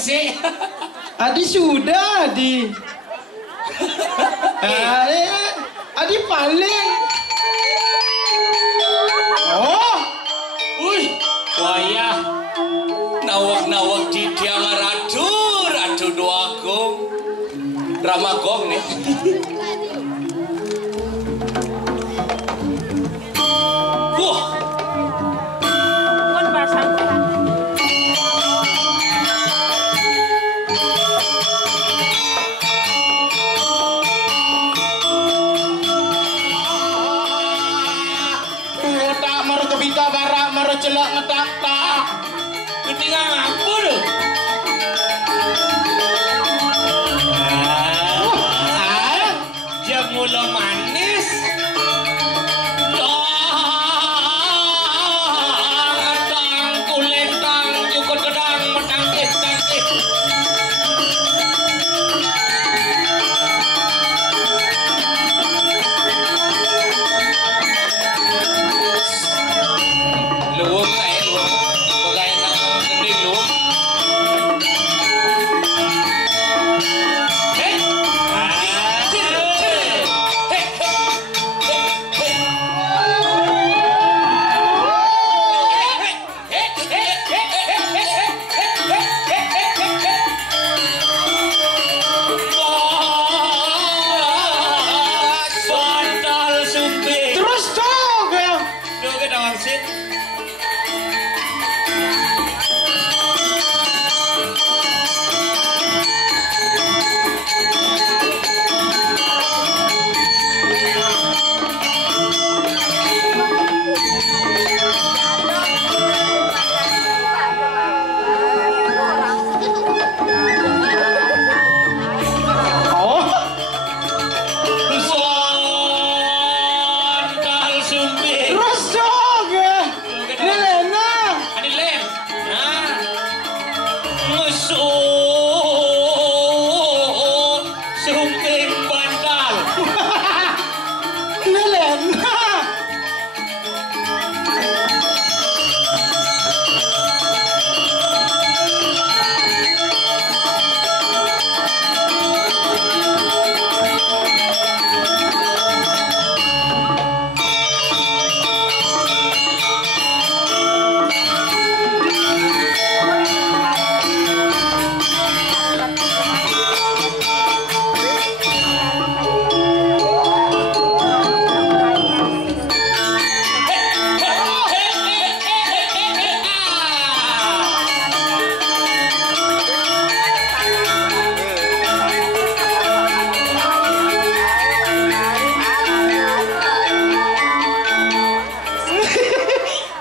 sih? Adi sudah, Adi. Adi paling. Oh, wayah. Nawak di tiang radu doagung. Ramagong nih. Wah. Kebita barak maro celak ngetak tak. Ketinggalan apa tu? Dia mula manis. Tang kulentang juga kedang metangkis. Luwung kayak luwung, pegawai nang gending luwung. Bandal sumbi. Terus dong ya. Doge dawang sit. Oh, Bandal sumbi. terus dong ya. Ini Lena. Ani lem. Nah. Musuh sumping bandal. Ini Lena.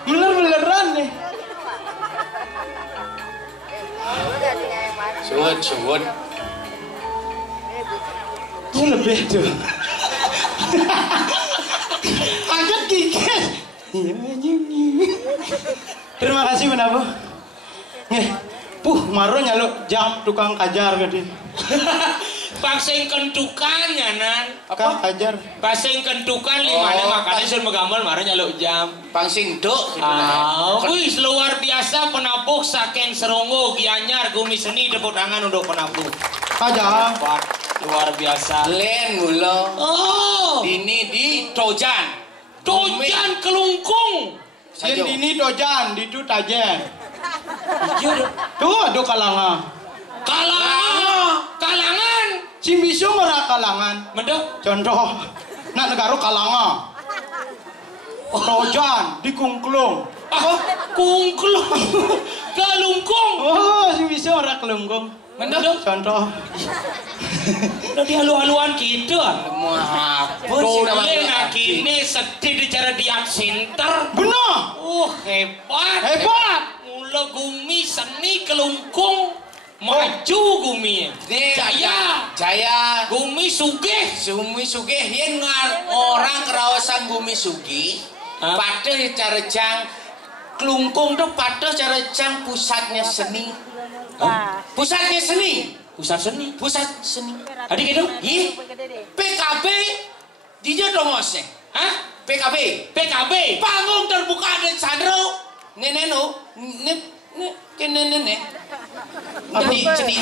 Bener-beneran nih. Suwun. Ini lebih tuh. Angkat gigit. Terima kasih menabu. Maro nyaluk jam tukang kajar gede. Pasing kentukan ya nan. Apa kajar? Pasing kentukan limane makanya sun megambal maro nyaluk jam. Pangsing duk. Wis luar biasa penabuh saking Serongo Gianyar Gumi Seni, tepuk tangan untuk penabuh. Kajar. Wah, luar biasa. Len mula. Oh, Dini di Tojan. Tojan Kelungkung. Yen ini dojan, itu tajen. Iya dong. Tuh, aduh kalangan. Kalangan. Cimbisu ora kalangan. Mendok. Contoh, nak negara kalangan. Dojan di kungklung. Kungklung. Kelungkung. Oh, Cimbisu ora kelungkung. Mendok. Contoh. Udah dihalu-haluan gitu ah. Apa Boleh kini sedih bicara di center. Benar. Hebat. Hebat. Mula Gumi Seni Kelungkung maju Gumi. Jaya. Gumi Sugih. Gumi Sugih yen orang kerawasan Gumi Sugih. Pada cara jang Kelungkung tuh pada cara jang pusatnya seni. Pusatnya seni. Pusat seni. Adik itu? Ih, PKB dia dong oseng. Hah? PKB. Panggung terbuka ada Sandro. Nenek. Jadi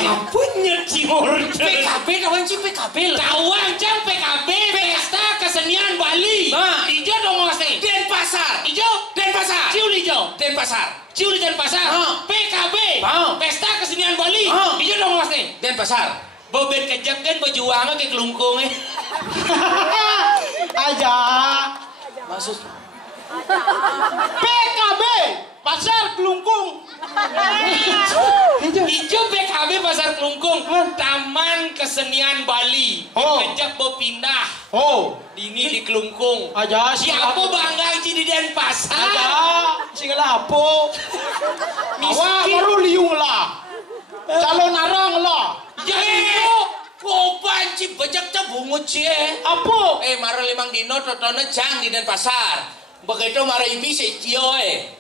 Apa nyecimur? PKB kawan sih PKB lah. Kawan jang PKB Pesta Kesenian Bali. Nah. Ijo dong ngasih. Denpasar. Ijo. Denpasar. Ciul ijo. Denpasar. Ciul di Denpasar. PKB. Pesta Kesenian Bali. Ijo dong ngasih. Denpasar. Boben kejap kan berjuang ke kelungkung Aja. Maksud PKB Pasar Kelungkung. Ijo PKB Pasar Kelungkung. Taman Kesenian Bali. Kejap mau pindah. Oh, Ini di Kelungkung. aja Siapa bangga di Denpasar? Aja, singala apa? Awak baru liung lah. Calon arang lah. Jadi kopan ci bejak ta bungut ci. Apa? Mara limang dino totone jang di Denpasar. Begitu mara ibi se cio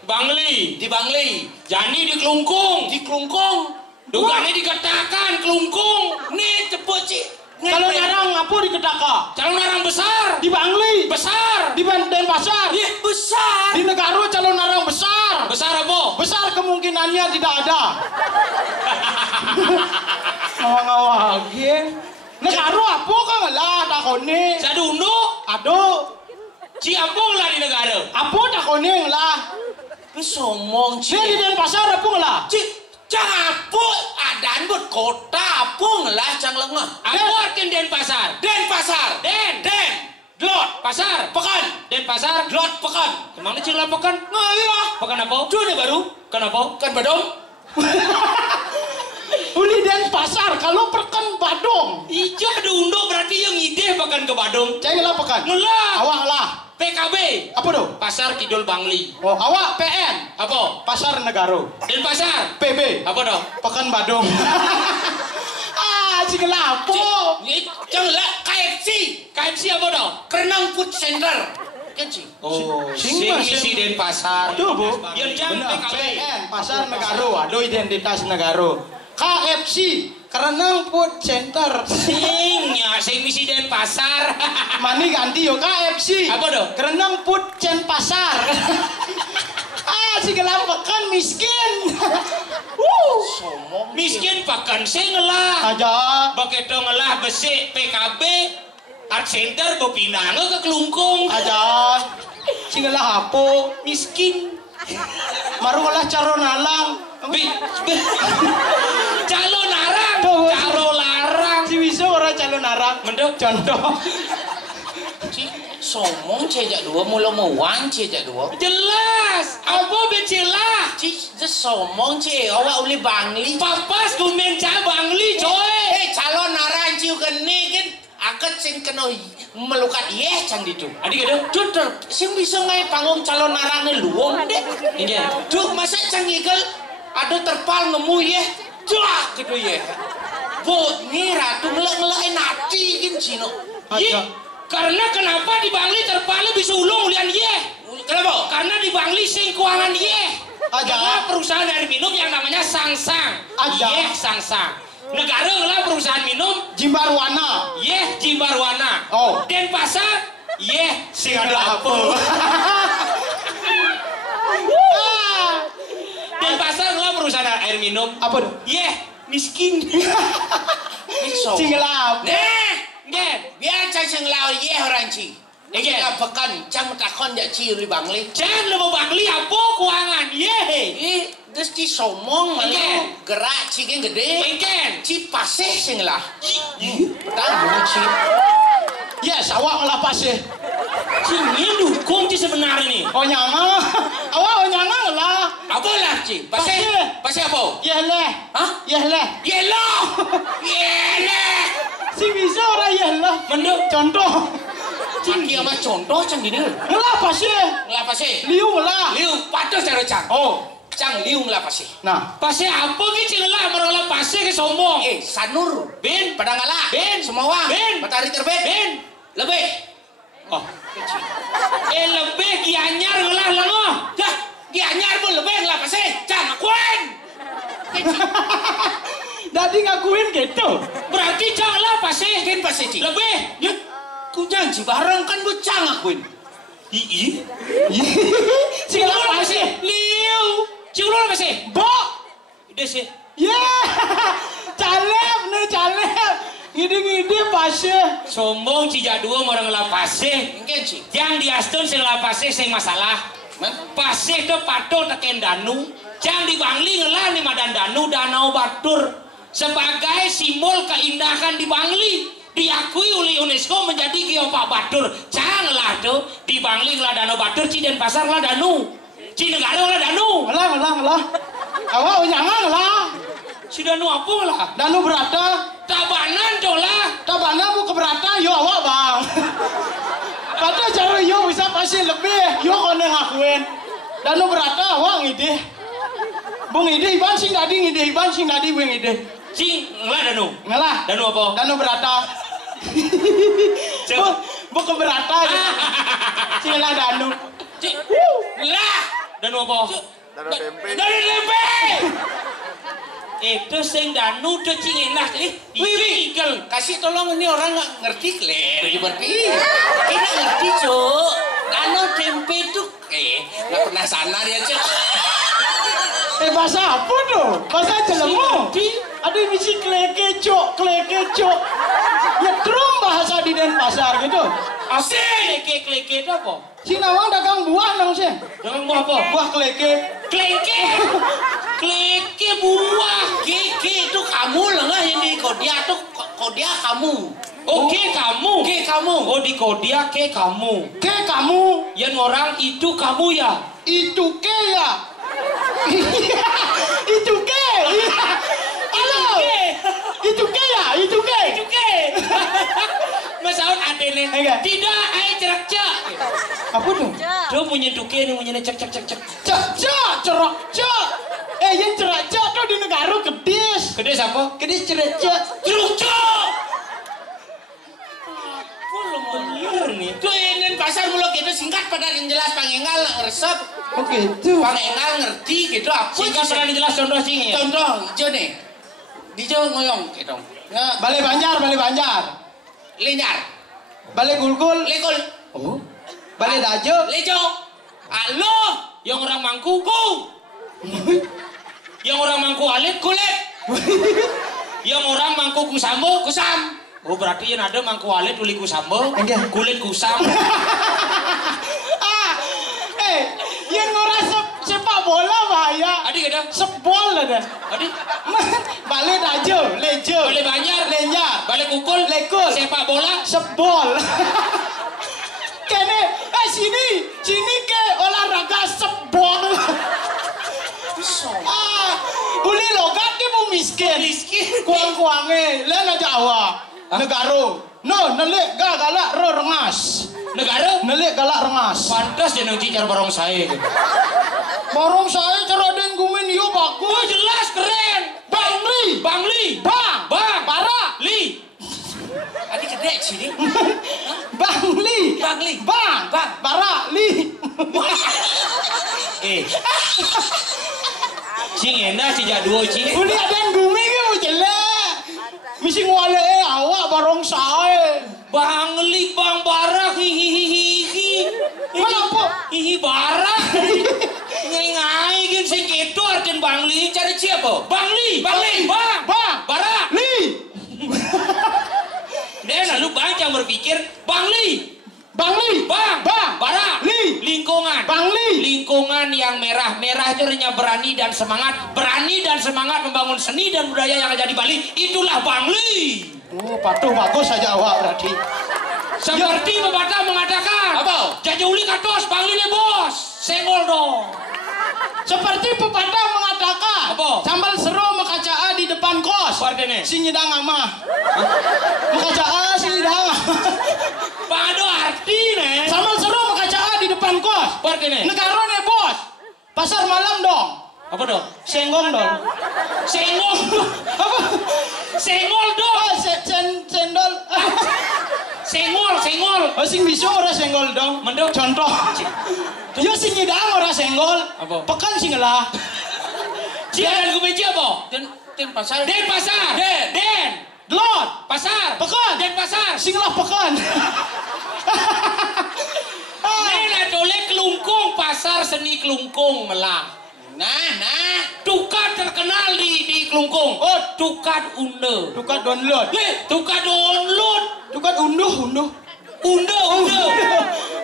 Bangli. di Bangli. Jani di Kelungkung. Di Klungkung. Dugane dikatakan Kelungkung. Nih cepet ci. Calon arang apa di Ketaka? Calon arang besar. Di Bangli, Besar. di Denpasar, Besar. di Negara calon arang besar. Besar apa? Besar kemungkinannya tidak ada. Ngawang-ngawang Negara apa kan lah takone? Sadunu. Aduh, Ciampong lah di negara. apa takone lah? Somong ci. Dia di Denpasar apa lah? Ci cang apa adan buat kota apung lah cang lengah. Apa artinya Denpasar? Denpasar. Den. Dlot. Pasar. Pekan. Denpasar. Dlot pekan. Kemana cila pekan? Iya. Pekan apa? Cuy baru. Kenapa? Kan badong. Uli Denpasar kalau perken Badung. Ijo ada undo berarti yang ide pekan ke Badung. Saya lah pekan. Ngelah. Awak lah. PKB. Apa tuh? Pasar Kidul Bangli. Oh, awak PN. Apa? Pasar Negara. Denpasar. PB. Apa dong? Pekan Badung. Si kelapo. Jangan lah KFC. KFC apa dong? Kerenang Food Center. Kecil. Oh, Sing isi Denpasar. Tuh, Bu. Yang jam Benar. PKB. PN. Pasar Negara. Aduh identitas Negara. KFC. Kerenang Food Center. Sing misi Denpasar. Mani ganti yo KFC. Apa dong? Kerenang Food Pasar. Si kelapakan miskin. Somong. Miskin pakan sing ngelah. Aja. Begitu ngelah besi PKB Art Center berpindah ke Kelungkung. Aja. Si ngelah apa? Miskin. Maru ngelah calon alang. Calon larang. Tuh. Calon larang. Si wiso orang calon arang. Mendok. Contoh. Somong cejak dua mula mewang cejak dua. Jelas. Apa becelah? Somong ce awak uli Bangli. Papas gumen ca Bangli coy. Calon naran ciu kene kan akat sing kena melukat yeh cang ditu. Adik ada? Tutur sing bisa ngai panggung calon narane luwung deh. Iya. Duh masa cang ikel ada terpal nemu yeh. Dah gitu yeh. Bot ni ratu ngelak-ngelak nati gin cino. Iya. Karena kenapa di Bangli terpala bisa ulung ulian ye? Kenapa? Karena di Bangli sing keuangan ye. Aja. Karena perusahaan air minum yang namanya Sangsang. Aja. Ye Sangsang. Negara ngelah perusahaan minum Jimbarwana. ye Jimbarwana. Oh. Denpasar ye sing ada apa? Denpasar ngelah perusahaan air minum Apa tuh? ye miskin. Si ngelah. Nggak. Biar cang sing lau yeh orang ci. Nggak. Kita pekan cang takon jak ci uli Bangli. Jangan lu Bangli apa keuangan ye. Terus ci somong malu Engken. gerak ci kan gede. Engken. Ci paseh sing lah. Petang bunyi ci. Yes, awak ngelah pasih. Sini dukung sih sebenarnya nih. Oh nyanga. Awak oh nyanga ngelah. Apa lah ci? Paseh. Paseh. Paseh apa? Yehleh. Hah? Yehleh. Yelah. Yelah. Si bisa orang yehleh. Menduk. Contoh. Maki sama contoh cang gini. Ngelah pasih. Ngelah paseh. Liu ngelah. Liu patus cara cang. Oh. Cang liu ngelah paseh. Nah. Pasnya apa gitu lah merolah pasnya ke sombong. Sanur. Bin. Padang ngalah. Bin. Semawang. Bin. Matahari terbit. Bin. Lebih. Oh. Lebih gianyar ngelah lengoh. Dah. Gianyar pun lebih ngelah paseh. Cang akuan. Dadi ngakuin gitu. Berarti janganlah pasnya. Kin paseh ci. Lebih. Ya. Ku janji bareng kan gue cang akuin. Ii. Si ngelah pasih. Liu. Ciulo lah pasnya. Bo. Udah sih. Yeah. Ngide-ngide pasih. Sombong cija dua orang ngelah pasih. Mungkin sih. Yang diastun sing lah pasih sing masalah. Pasih ke pato teken danu. Yang di Bangli ngelah nih madan danu danau batur sebagai simbol keindahan di Bangli. Diakui oleh UNESCO menjadi geopark batur. Janganlah tuh di Bangli ngelah danau batur, Ci Denpasar ngelah danu. Ci Negara ngelah danu. Ngelah. Awak nyangan lah. Si danu apa lah? Danu berata. Tabanan tuh lah. Tabana mau keberatan, yo awak bang. Kata cara yo bisa pasti lebih, yo kau ngakuin. Danu berata awak ngide. Bung ngide iban sing dadi ngide iban sing dadi bung ngide. Sing ngelah danu. Ngelah. Danu apa? Danu berata. Bu keberatan. Sing ngelah danu. Ngelah. Danu apa? Danu tempe. Danu tempe. Itu sing danu tuh cingenas Wigel. Kasih tolong ini orang nggak ngerti kler seperti kita ngerti cok danau tempe itu nggak pernah sana dia cok. Bahasa apa tuh? Bahasa Jelemu. Ada misi kleke cok. Ya drum bahasa di Denpasar gitu. Asik. Kleke itu apa? Sing nawang dagang buah nang sih. Dagang buah apa? Buah kleke. Kleke buah. Ke itu kamu lah nggak ini kodia tuh kodia kamu. Oke kamu. Ke kamu. Oh di Kodia ke kamu. Ke kamu. Yang orang itu kamu ya. Itu ke ya. Itu ke. Halo. Itu ke ya. Itu ke. Mas Aun adene. Tidak, ai cerak-cek. Apa tuh? Dia punya tuke nih, punya cek. Cerak cek. Yang cerak cek tuh di negara kedis. Kedis apa? Kedis cerak cek. Ceruk-cek. Bener nih. Tuh ini pasar mulu gitu singkat pada yang jelas pangengal resep. Oh gitu. Pangengal ngerti gitu apa? Singkat pernah dijelas contoh sih ya. Contoh hijau nih. Hijau ngoyong gitu. Nggak. Balai Banjar. Linyar. Balai Gulgul. Lekul. Oh. Balai Dajo. Lejo. Halo. Yang orang Mangkuku. Yang orang Mangku Alit kulit. Yang orang Mangku Kusambo kusam. Oh berarti yang ada Mangku Alit uli Kusambo. Kulit kusam. Yang ngora sepak bola bahaya. Adik ada. Sebol ada. Adik. Balai Dajo. Lejo. Balai Banjar. Lenyar. Balai Kukul. Lekul. Sepak bola. Sebol. Kene, sini ke olahraga sebol. Uli logat dia mau miskin. Kuang-kuange, lain aja awak. Negaro. No, nelik galak ro rengas. Negara. Nelik galak rengas. Pantas dia nang cicar barong saya. Barong saya cara den gumin yo Oh bagus. jelas keren. Bangli. Bang. Bara. Li. Adik gede sini. Bangli. Bang. Bara. Li. Cing enak si jadwo cing. Uli den gumin ki mau jelek. Misi ngwale awak barong saya. Bang Li, Bang Barak, hihihihi. Kenapa? Hihi Barak. Ngai gin sing keto artian Bang Li cari siapa? Bang Li. Bang. Barak. Li. Dia lalu Bang yang berpikir Bang Li. Bang. Barak. Li. Lingkungan. Bang Li. Lingkungan yang merah. Merah itu artinya berani dan semangat. Berani dan semangat membangun seni dan budaya yang ada di Bali. Itulah Bang Li. Oh, patuh bagus saja awak berarti. Seperti pepatah mengatakan. Apa? Jaja uli katos, Bang Li nih bos. Senggol dong. Seperti pepatah mengatakan. Apa? Sambal seru makacaa di depan kos. Partene. Si nyedang amah. Makacaa si nyedang. Pado arti nih. Sambal seru makacaa di depan kos. Partene. Negara nih bos. Pasar malam dong. Apa dong? Senggong dong. Senggol. Apa? Senggol dong. Oh, cendol. Senggol. Oh, sing bisu ora senggol dong. Mendong. Contoh. Ya sing nyedang ora senggol. Apa? Pekan sing ngelah. Cia dan kumeji apa? Den pasar. Den pasar. Den. Lot. Pasar. Pekan. Den pasar. Sing ngelah pekan. Nela tolek kelungkung pasar seni kelungkung melang. Nah. Tukar terkenal di Kelungkung. Oh, Tukat Unde. tukat download. Tukat download. Tukat unduh. Unde.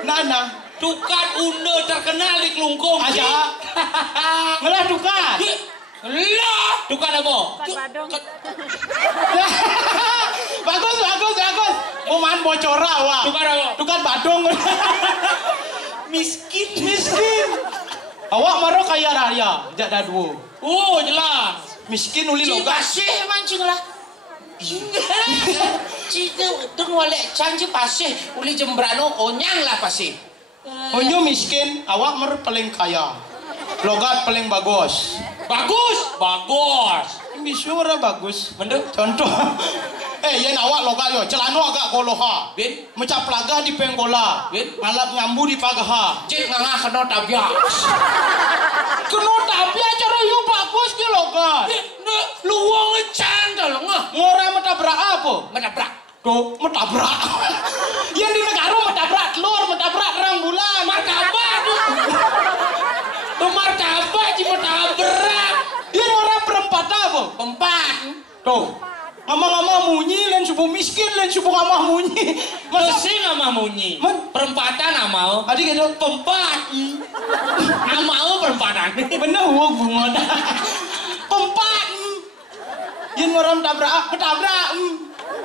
Nana. Tukat Unde terkenal di Kelungkung. Aja. Ngelah tukat. Lah, tukat apa? Bagus. Buman bocora wah. Tukat apa? Tukat Badung. Miskin. Awak marah kaya raya, jak dadu. Oh, jelas. Miskin uli Ci logat. pasih mancing lah. Ci tu walek canci pasih uli jembrano onyang lah pasih. Onyo miskin, awak mer paling kaya. Logat paling bagus. Bagus. Misu ora bagus. Bener. Contoh. Yen awak logat yo, celano agak goloha. Bin. Mecap laga di penggola. Bin. Ngalap nyambu di pagaha. Cik ngangah kena tabia. Kena tapi cara yo bagus ki logat. Luang ngecan ngah. Ngora metabrak apa? Menabrak. Tuh, metabrak. Yang di negara metabrak telur, metabrak terang bulan. Martabak tuh martabak ci metabrak. Yang orang perempat apa? Pempat. Tuh, ngama-ngama munyi, lain subuh miskin, lain subuh ngamah munyi. Mesti ngamah munyi. Man. Perempatan amau. Adik gitu. Pempat. Amau perempatan. Bener wah bunga. Pempat. Yang orang metabrak.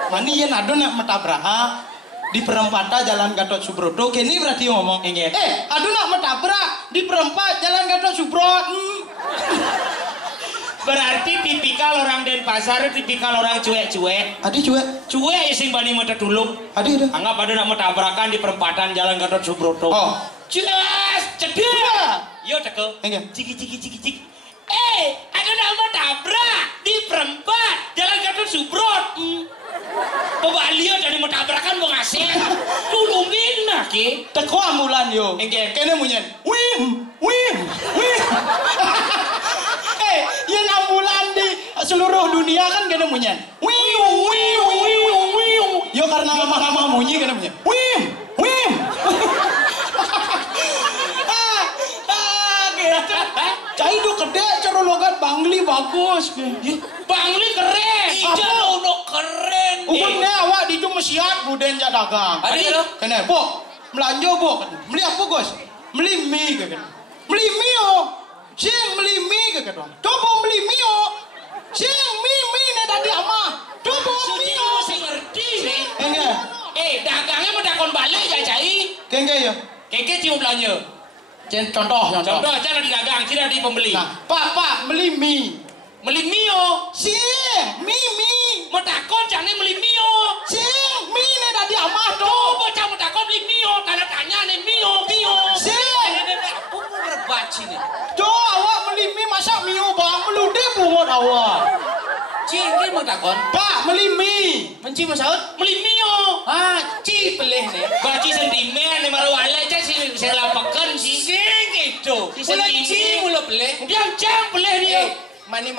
Mani yang ada nak metabrak di perempatan Jalan Gatot Subroto. Kini berarti ngomong. Ada nak metabrak di perempat Jalan Gatot Subroto. Berarti tipikal orang Denpasar, tipikal orang cuek-cuek. Adik cuek. Cuek ya sing bani mata dulu. Adik ada. Anggap ada nak tabrakan di perempatan Jalan Gatot Subroto. Oh. Jelas, cedera. Yo teke. Enggak. Ciki. Ada nama tabrak di perempat Jalan Gatot Subroto. Pebalio dari mentabrakan mengasih. Tulumin nak ke. Teko ambulan yo. Enggak. Kene munyen. Wim. Yang ambulan di seluruh dunia kan kena munyen. Wim. Yo karena ngama-ngama munyi kena munyen. Wim. Gitu. Cai do gede cara logat Bangli bagus. Bangli keren. Apa? Udah keren. Ubunnya awak di cuma siat buden jak dagang. Ada ya? Kene, Bu. Melanja, Bu. Beli apa, Gus? Beli mie kan. Beli mie yo. Sing beli mie kan. Coba beli mie yo. Sing mie ne tadi ama. Coba mie yo. Sing ngerti nih. Enggak. Dagangnya mendakon balik ya cai. Kengke yo. Keke cium belanja. Contoh. Contoh aja di dagang, tidak di pembeli. Nah, Pak, beli mie. Beli mio. Sing mie. Metakon jangan beli mio. Sing mie ne tadi ama do. Bocah metakon beli mio. Karena tanya nih mio. Sing. Apa mau berbaci nih? Do awak beli mie masa mie bang melude bungot awak. Cik mau takon. Pak, beli mie. Menci masaud. Beli mio. Cik pelih nih. Baci sentimen nih maru wale aja sih saya lapakan sih. Sing itu. Si Mula sentimen. cik mula pelih. Dia jam boleh dia. Mani.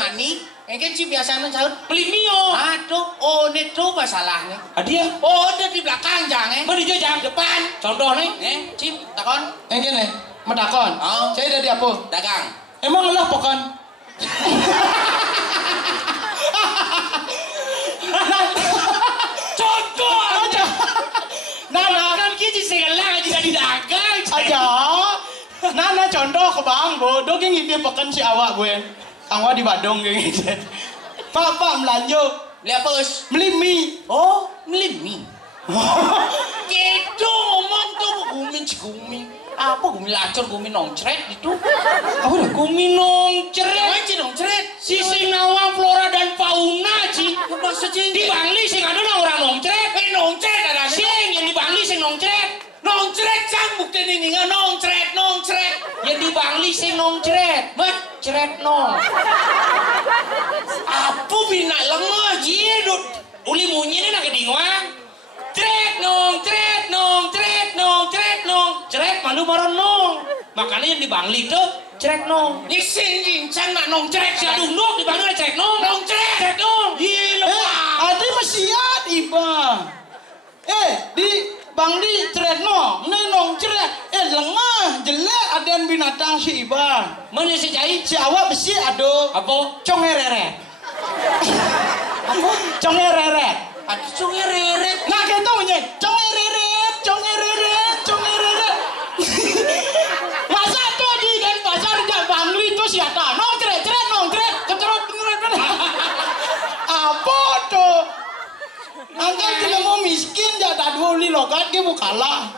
Engken cik biasa masaud. Beli mio. Tuh. Oh, ini tuh masalahnya. Dia. Oh, ada di belakang jangan. Mau di jam depan. Contoh nih. Cip, takon. Engke nih, medakon. Oh. Saya dari apa? Dagang. Emang lah pokon. Contoh aja. Nana, Kan kita segala aja di dagang. aja. Nana contoh ke bang, bo. Do geng ide peken si awak gue. Angwa di Badung geng ide. Pak, melanjo. Beli apa, Us? Beli mie. Oh, beli mie. Gitu ngomong tuh gumi. Apa gumi lacur, gumi nongcret itu? Apa dah? Kumi nongcret. Apa sih nongcret? Sisi nawang flora dan fauna sih. Maksudnya Di Bangli sing ada orang nongcret. nongcret ada Sing yang di Bangli sing nongcret. nongcret cang bukti ini nggak nongcret. Yang di Bangli sing nongcret. Cret nong. Apa bina lemah? Iya dud. Uli munyi ini nak kedinguang. Cret nong. Cret malu maron nong. Makanya yang di Bangli tuh cret nong. Isin cincang nak nongcret. Si adunduk di Bangli cret nong. Cret nong. Iya Adi mesiat iba. Di Bangli ceret no, nong ceret. Lengah jelek ada yang binatang si Iban. Mana si Cai? Si awak besi aduh. Apa? Congereret. Apa? Congereret. Aduh congereret. Nah kita punya congereret, congereret, congereret. Masa tuh di Denpasar jak Bangli tuh siapa? Nongkret, nongkret, keterut, apa tuh? Angkat kita mau miskin jak tak dua beli logat dia bukalah.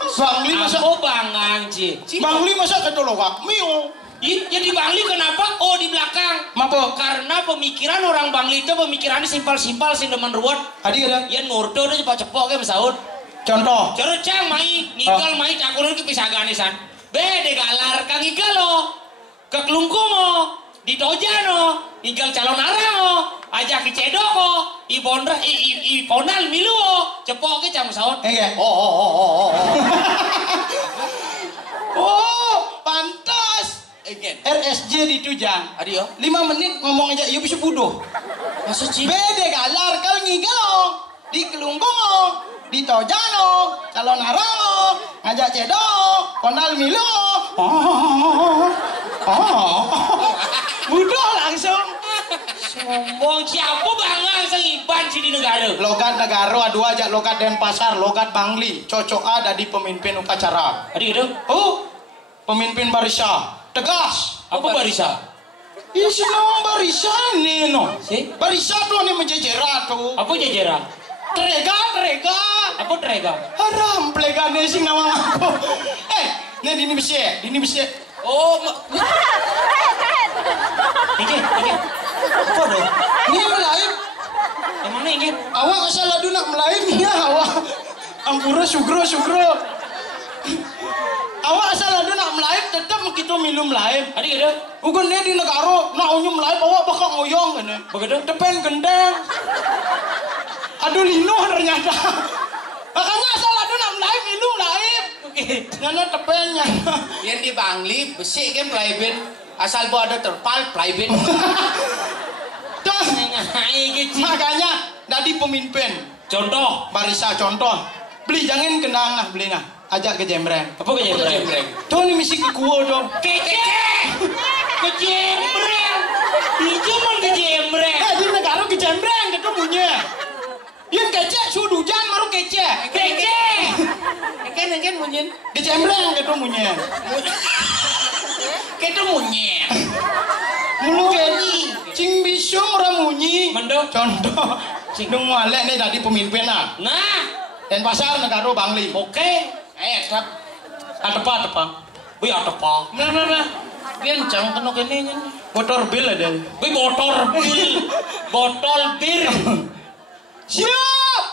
Bangli masa Apa bangang Ci? Bangli masa ketu logat mio. Ya di Bangli kenapa? Oh di belakang. Mapo? Karena pemikiran orang Bangli itu pemikirannya simpel-simpel sih demen ruwet. Adi ada. Ya nurdo udah cepok-cepok ke Saud. Contoh. Cercang mai, ninggal mai cakuran ke pisagane san. Bede galar kang igal lo. Ke Klungkungo, di Tojano, igal calon arang ajak ke Cedoko, i Pondal milu cepok ke cang Saud. Oh. Oh, pantas. RSJ di Tujang. Adi yo. 5 menit ngomong aja, yuk bisa bodoh. Maksud Ci? Bede galar kal ngigalo di Kelungkungo, di Tojano, calon arang, ngajak cedok, kondal milu. Bodoh langsung. Sombong siapa bangang sang Iban sih di negara. Logat negara adu aja logat Denpasar, logat Bangli, cocok ada di pemimpin upacara. Adi itu? Oh, pemimpin Barisa, tegas. Apa barisa? Isi nama Barisa ini no. Si? Barisa tuh nih menjejera tuh. Apa jajera? Trega. Apa trega? Haram plegane sing nawang aku. Dini besi. Oh, ini. Apa dong? Ini melayu. Yang mana ini? Awak asal adu nak melayu ya awak. Ampura sugro. Awak asal adu nak melayu tetap kita minum melayu. Adi gitu? Bukan dia di negara nak unyum melayu awak bakal ngoyong kan. Begitu? Depan gendeng. Aduh lino ternyata. Makanya asal adu nak melayu minum melayu. Karena tepennya. Yang di Bangli besi kan playbin. Asal bawa ada terpal playbin. Tuh. Makanya dari pemimpin. Contoh. Barisa contoh. Beli jangan kendang nah beli nah. Ajak ke Jembreng. Apa ke Jembreng? Tuh nih misi ke kuo dong. Kece. Ke Jembreng. Di cuman ke Jembreng. Di negara ke Jembreng ketemunya. Yang kece sudu hujan baru kece. Kece. Kan munyin. Ke Jembreng ketemunya. Ketemunya. Mulu keni. Cing bisung ramunyi. Mendok. Contoh. Dong walek nih tadi pemimpin nah. Denpasar negara Bangli. Oke. Tap. Atepa. Wih atepa. Nah. Biancang kena kene nya. Motor bil ada. Wih botol bir. Siap.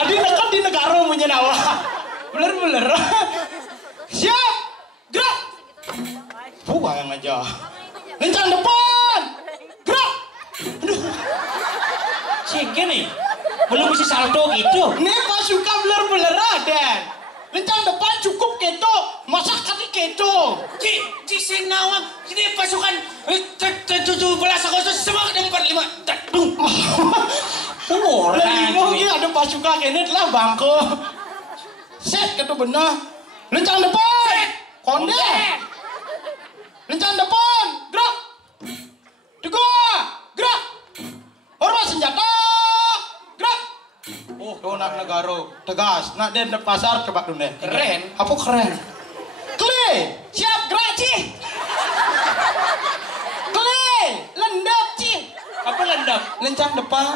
Adi dekat di negara punya nawa. Beler. Siap. Gerak. Bayang aja. Lencang depan. Gerak. Aduh. Cengke nih. Belum bisa salto gitu. Ini pasukan beler ada. Lencang depan cukup keto. Masa kaki keto. Ci Senawang. Ini pasukan 17 Agustus semangat 45. Dung. Orang ini ada pasukan ini lah bangko. Set keto benar. Lencang depan. Konde. Lencang depan. Gerak. Teguh. Gerak. Hormat senjata. Gerak. Oh, donak negara. Tegas. Nak den pasar coba dulu deh. Keren. Apa keren? Kle. Siap gerak, Ci. Kle. Lendap, Ci. Apa lendap? Lencang depan.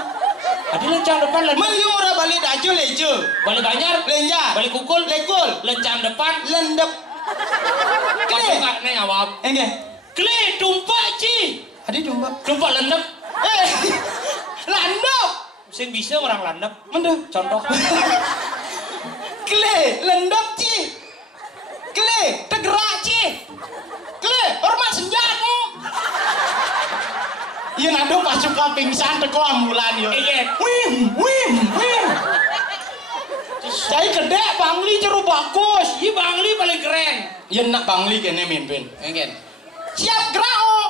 Adi lencang depan lendap. Meliura balik daju lejo. Balik Banjar. Lenja. Balik Kukul. Lekul. Lencang depan. Lendap. Pasukan nih awam. Enggak. Kle tumpak Ci. Adi domba. Tumpak lendap. Landap. Sing bisa orang landap. Mendap. Contoh. Kle, lendap Ci. Kle, tergerak Ci. Kle, hormat senjata. Iya nado pasukan pingsan teko ambulan yo. Iya. Wim. Saya kedek Bangli ceru bagus. Iya Bangli paling keren. Iya nak Bangli kene mimpin. Engen. Siap gerak oh.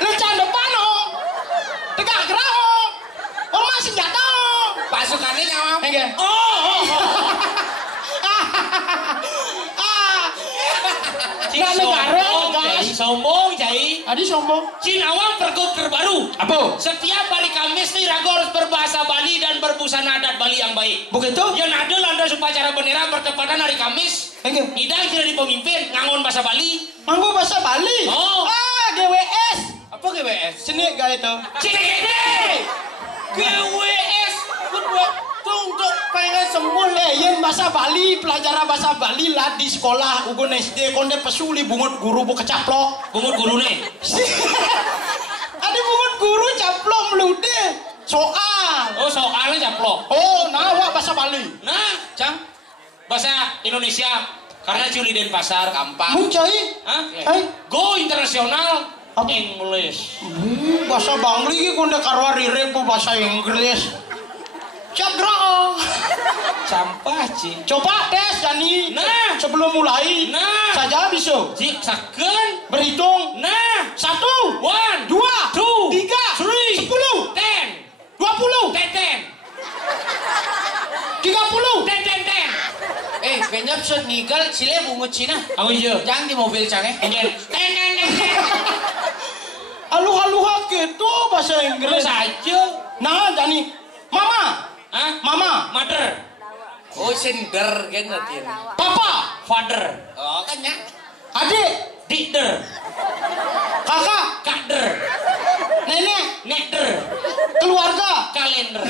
Lencang depan oh. Tegak gerak oh. Hormat senjata oh. Pasukannya nyawa. Enggak. Oh, Sombong, Cai. Adi sombong. Cinawang pergub terbaru. Apa? Setiap hari Kamis nih Rago harus berbahasa Bali dan berbusana adat Bali yang baik. Begitu? Yang ada landas upacara bendera bertepatan hari Kamis. Oke. Idang jadi pemimpin ngangon bahasa Bali. Manggo bahasa Bali. Oh. Ah, GWS. Apa GWS? Sini gak itu? Cekeke. GWS. Untuk pengen sembuh. Yen bahasa Bali, pelajaran bahasa Bali lah di sekolah ugun SD konde pesuli bungut guru bu kecaplok. Bungut guru nih. Ada bungut guru caplok melude. Soal. Oh soalnya japlok. Oh, nah wak bahasa Bali. Nah, Cang. Bahasa Indonesia karena Juli Denpasar gampang. Muncai. Hah? Hai. Go internasional English. Bahasa Bangli ki konde karwa rirek bu bahasa Inggris. Cakra. Sampah, Cing. Coba tes Dani. Nah. Sebelum mulai. Nah. Saja bisa. Cik saken. Berhitung. Nah. 1, 1, 2, 2, 3, 10, 3, 10, 10, 20, 10, 30. Benyap shot nigal sile bungut Cina. Aku iya. Jangan di mobil canggih. Enggak. Aluha-luha gitu bahasa Inggris. Terus aja. Nah, Dani. Mama. Hah? Mama. Mother. Oh, sender kan nanti. Papa. Father. Oh, kan ya. Adik. Dikder. Kakak. Kakder. Nenek. Nekder. Keluarga. Kalender.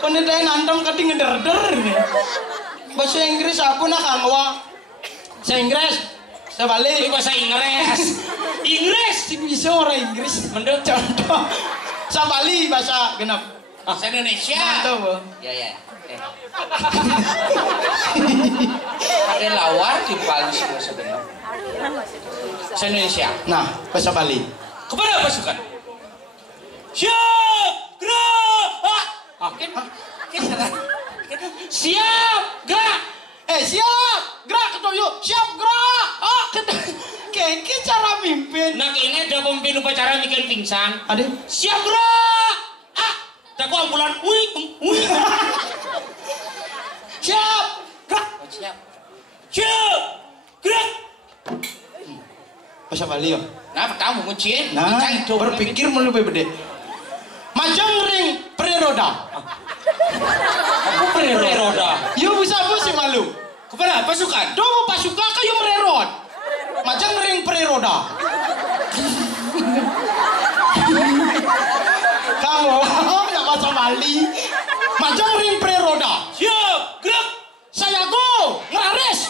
Pendedain antam kadang ngeder-der nih. Bahasa Inggris aku nak kangwa. Bahasa Inggris. Itu Sebalik. bahasa Inggris. Inggris. Si bisa orang Inggris. Mendek. Contoh. Sabali bahasa genap. Bahasa Indonesia. Tahu, Bu? Ya. Ada lawar di Bali semua sebenarnya. Bahasa Indonesia. Nah, bahasa Bali. Kepada pasukan. Siap. Gerak. Siap. Gerak. Siap. Gerak ketujuh. Siap gerak. Kayak cara mimpin. Nah ini ada pemimpin upacara bikin pingsan. Adik. Siap gerak. Daku ambulan. Siap. Gerak. Oh, siap. Siap. Gerak. Bahasa Bali ya. Nah, pertama ngunciin. Nah, berpikir lebih gede. Majang ring preroda. Aku preroda. Yo bisa apa sih malu? Kepada pasukan. Domo pasukan kayu mererod. Majang ring preroda. Kamu nggak bahasa Bali. Majang ring preroda. Siap. Gerak. Saya go ngeraris.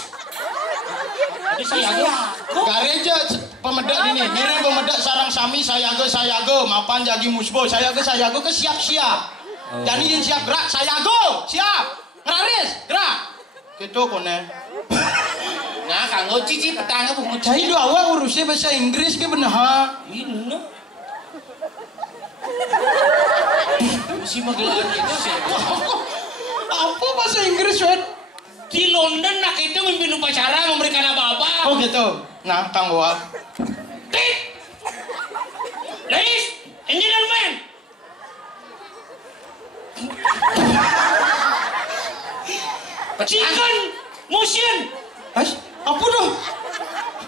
Jadi saya agak. Gareja pemedak ini, ngirim pemedak sarang sami saya go, mapan jagi musbo, saya go ke siap. Jadi yang siap gerak, saya go, siap, ngeraris, gerak. Gitu kone. Nah, kanggo cici petangga bungut. Jadi dua awak urusnya bahasa Inggris ke bener ha. Ini. Mesti menggelar gitu sih. Apa bahasa Inggris, Wed? Di London nak itu memimpin upacara memberikan apa-apa. Oh gitu. Nah, Kang Wak. Tit. Ladies and gentlemen. Chicken motion. Apa tuh?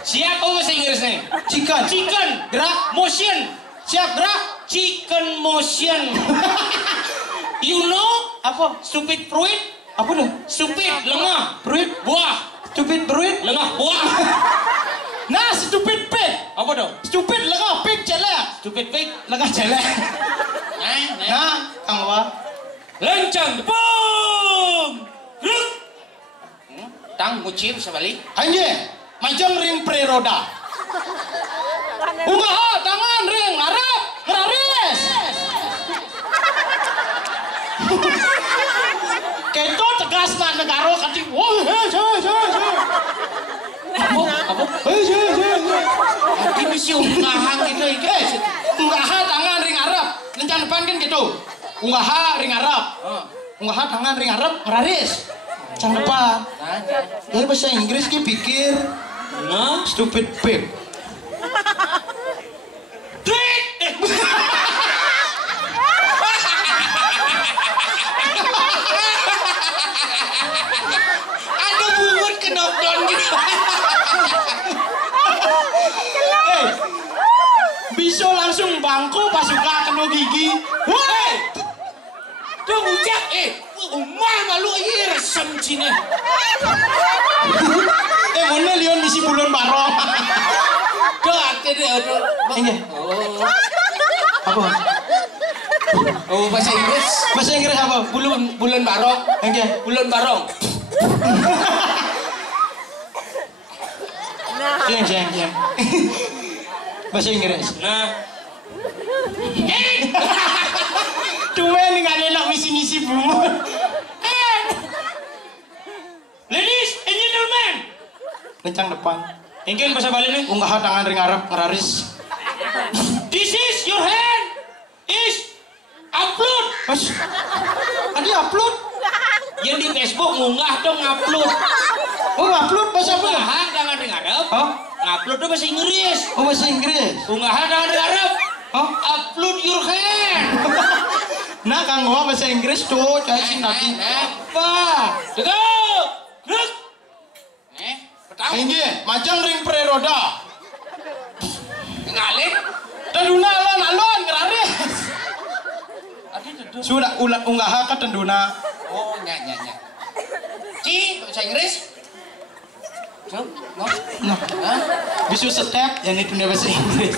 Siapa bahasa Inggrisnya? Chicken. Chicken. Gerak. Motion. Siap gerak. Chicken motion. You know? Apa? Stupid fruit. Apa tuh? Stupid lengah. Fruit. Buah. Stupid fruit. Lengah buah. Nah, stupid pig. Apa dong? Stupid lengah pig celek. Stupid pig. Lengah celek. Nah, Kang Wak. Lencang depan. Gerak. Tang nguci bisa balik. Anjing, majang ring preroda. Unggah tangan ring arab ngeraris. Keto tegas nak negara kati. Wah, Apa? Ini mesti unggahan gitu iki. Unggah tangan ring arab. Lencang depan kan gitu. Unggah ring arab. Unggah tangan ring arab ngeraris. Lencang depan. Ya bahasa Inggris ki pikir. Nah. Stupid pig. Ada bungut ke knockdown gitu. bangku pas suka kena gigi. Woi. Tuh ujak umah malu iya resem cina. Mana lion misi bulan barong. Tuh ate deh aduh. Ini. Apa? Oh bahasa Inggris. Bahasa Inggris apa? Bulan barong. Enggak. Bulan barong. Jeng. Bahasa Inggris. Nah. Cuma ini nggak enak misi bumbu. Ladies and gentlemen. Lencang depan. Ingin bahasa Bali nih. Unggah tangan ring Arab ngeraris. This is your hand is upload. Mas, tadi upload. Yang di Facebook ngunggah dong ngupload. Oh upload bahasa apa? Unggahan dengan ring Arab. Oh, Ngupload itu bahasa Inggris. oh bahasa Inggris. Unggahan dengan ring Arab. Oh, Upload your hand. nah kang gua bahasa Inggris tuh, cacing nanti. Apa? Tunggu. Look. Pertama. Ini macam ring preroda. Ngalih. Tenduna alon ngeraris. Sudah unggah ke tenduna. Oh nya. Ci bahasa Inggris. No. Nah, bisu step yang itu dia bahasa Inggris.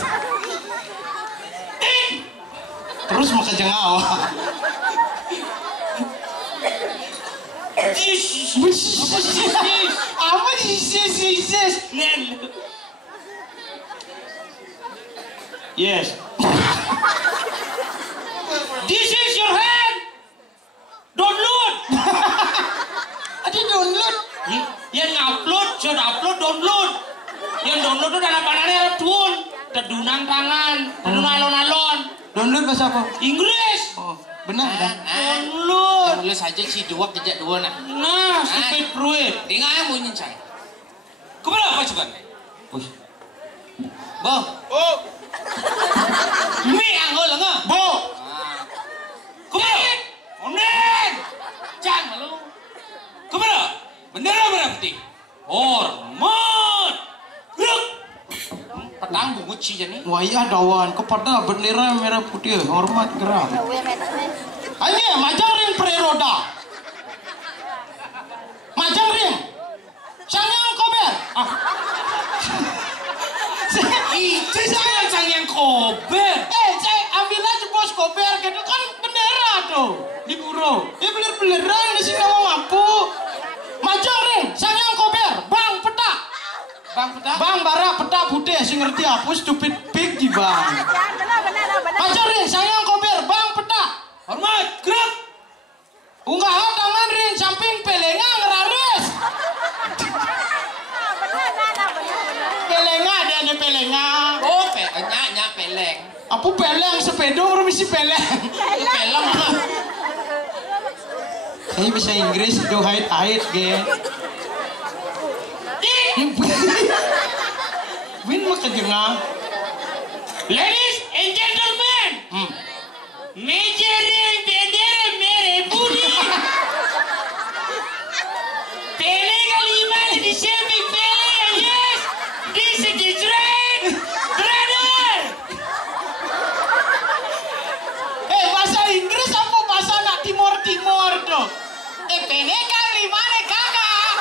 Terus maka jengau. Apa sih? Yes. This is your hand. Download. Ada download. Yang upload, sudah upload, download. Yang download itu dalam panahnya ada tuan. Terdunang tangan, terdunang alon-alon. Download bahasa apa? Inggris. Oh, benar. Download. Tulis aja si dua kejak dua nah. Nah, stupid fruit. Dengar yang bunyi cai. Kemana apa coba? Bo. Oh, Mi anggol enggak? Bo. Kemana? Onen. Cang malu. Kemana? Bendera merah putih. Hormat. Gerak. Petang bungut sih jadi. Wah iya dawan kepada bendera merah putih hormat gerak. Hanya majang ring preroda. Majang ring. Sangyang kober. Itu saya yang kober. Saya ambil aja bos kober gitu kan bendera tuh di buro. Beler-beleran di sini mau mampu. Majang ring, sangyang kober, bang peta. Bang peta. Bang bara peta putih, sih ngerti apa stupid pig di bang. Majang ring, sangyang kober, bang peta. Hormat. Gerak. Unggah tangan ring, samping pelenga ngeraris. Pelenga ada nih pelenga. Oh nya peleng. Apa peleng sepeda orang misi peleng. Peleng lah. Saya bisa Inggris do hide ge. Win maka jengah. Ladies and gentlemen. Mejering bendera merah putih. Pele kelima di semi pele. Yes. This is the train. Brother. Bahasa Inggris apa bahasa nak timur tuh? Pele kelima nih kakak.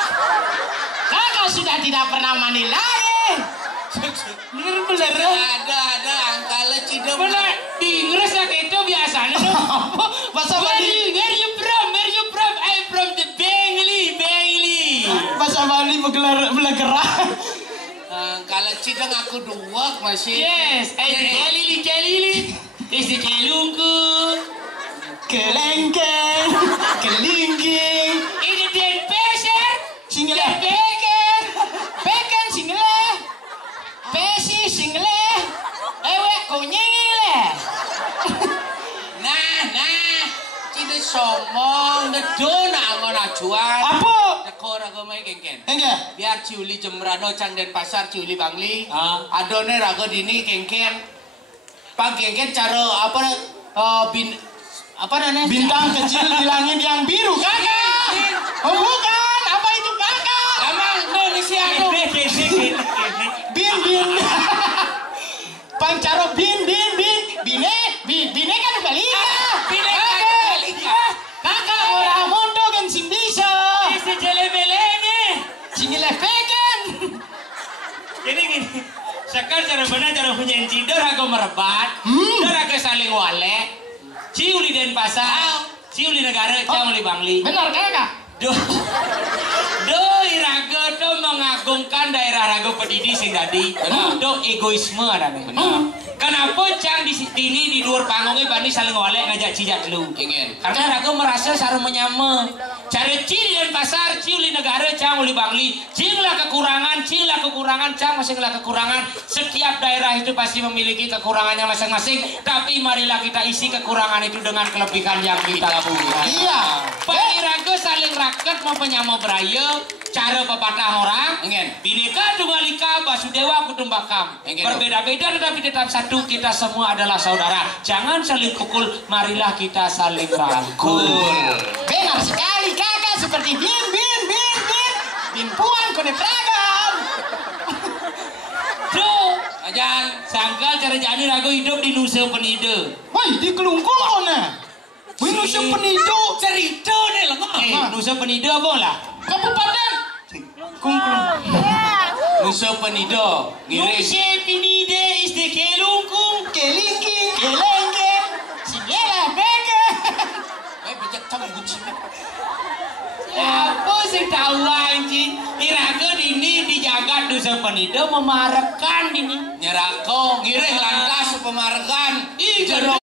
Kakak sudah tidak pernah mandi lagi. Bener-bener. Ada angkala cida. Mana di Inggris lah itu biasanya tuh. Bahasa Bali. Where you from? I'm from the Bangli. Bahasa Bali belegerak. Angkala cida ngaku dua masih. Yes, Kalili. This is Kalungku. Kelengkeng, kelingging. Ini Den Peser. Single. Beken single. Pesi single. Ewe kunyile. Nah, cida somong dedona angon ajuan. Apa? Dekor aku main kengken. Enggak. Biar ciuli jembrano cang den pasar ciuli bangli. Ah. Adone rago dini kengken. Pak kengken cara apa apa namanya? Bintang kecil di langit yang biru, kakak. Oh bukan, apa itu kakak? Emang Indonesia tuh. Bin. Pancaro bin. Bine Sekar cara benar cara menyanyi dora aku merebat, dora aku saling wale, ciuli den pasar, ciuli negara, ciuli bangli. Benar kagak? Do iraga do mengagungkan daerah raga pedidi sing tadi. Do egoisme ada nih. Kenapa cang di sini di luar panggungnya bani saling wale ngajak cijat lu? Ingin. Karena raga merasa sarung menyama. Cara cili dan pasar, cili negara, cang uli bangli. Cinglah kekurangan, cang masinglah kekurangan. Setiap daerah itu pasti memiliki kekurangannya masing-masing. Tapi marilah kita isi kekurangan itu dengan kelebihan yang kita punya. Iya. Bagi raga saling raket mau penyama beraya. Cara pepatah orang, Bineka Tunggal Ika Basudewa Kutumbakam. Berbeda-beda tetapi tetap satu, kita semua adalah saudara. Jangan saling pukul, marilah kita saling rangkul. Benar sekali kakak, seperti bin puan kone peragam. Tuh, ajan sangkal cara jani ragu hidup di Nusa Penida. Woi, di Kelungkung kone. Woi, Nusa Penida. Cerita nih lah, Nusa Penida bola. Kabupaten Kungkung. Nusa Penida. Nusa Penida is the Kelungkung. Kelingking. Kelengke. Sinela bege. Bijak tamu guci. Apa sih tahu anjing? Iraga ini dijaga Nusa Penida memarakan ini. Nyerako gireh lantas pemarakan. Ih,